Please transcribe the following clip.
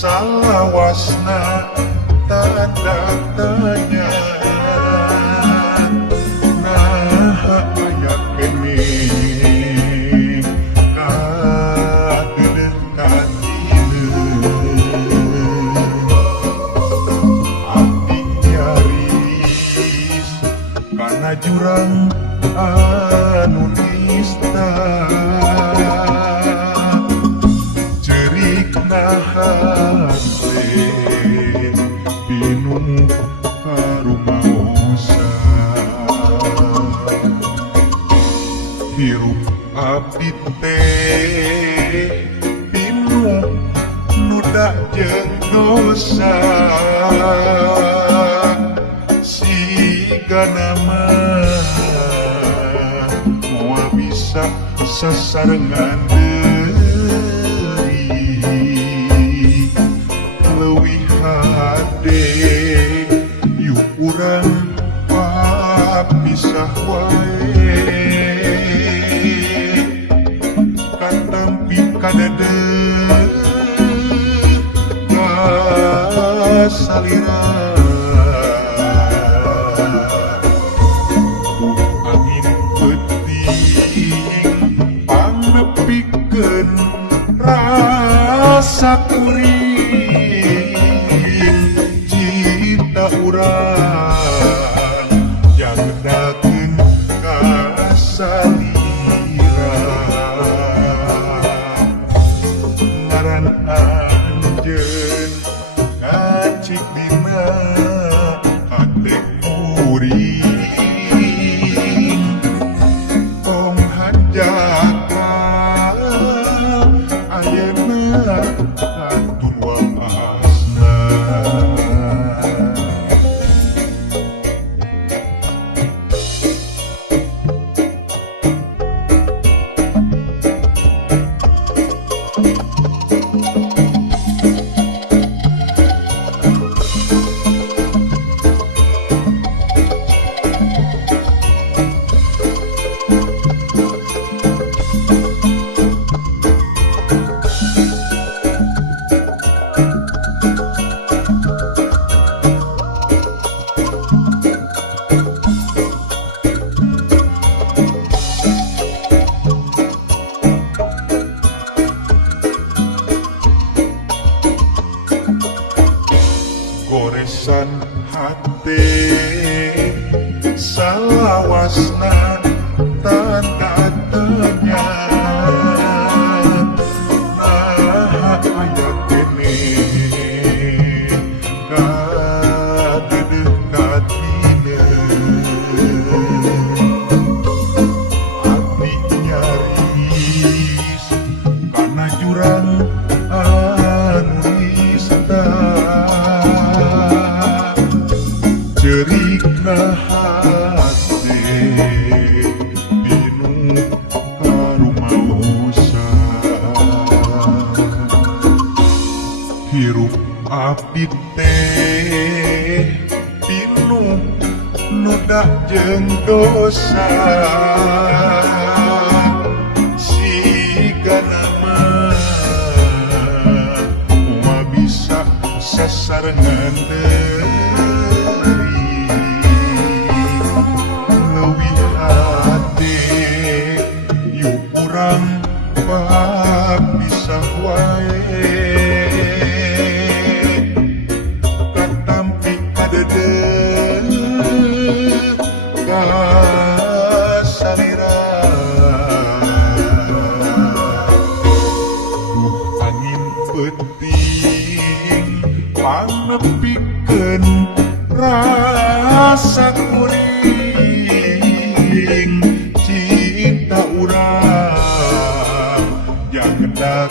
salawasna tanda tanya nah aya kene kadeuh katileun abdi nyaris kana jurang anu nista cerik nahase bingung karumaosa hirup abdi teh bingung nudak jeung dosa sigana mah moal bisa sasarengan deui leuwih hade yuk urang papisah wae katampi kadadeuh kasalira angin peuting panepikeun rasa kuring cinta urang jangenakeun kasalira ngaran anjeun ngacik dina hate kuring tong hanjaka ayeuna atun wapasna goresan hate salawasna tanda tanya nah aya kene kadeuh katileun abdi nyaris kana jurang anu nista cerik nahase bingung karumaosa hirup abdi teh bingung nudak jeung dosa sigana mah moal bisa sasarengan leuwih hade yuk urang papisah wae katampi kadadeuh kasalira angin peuting panepikeun rasa kuring cinta urang jangeundak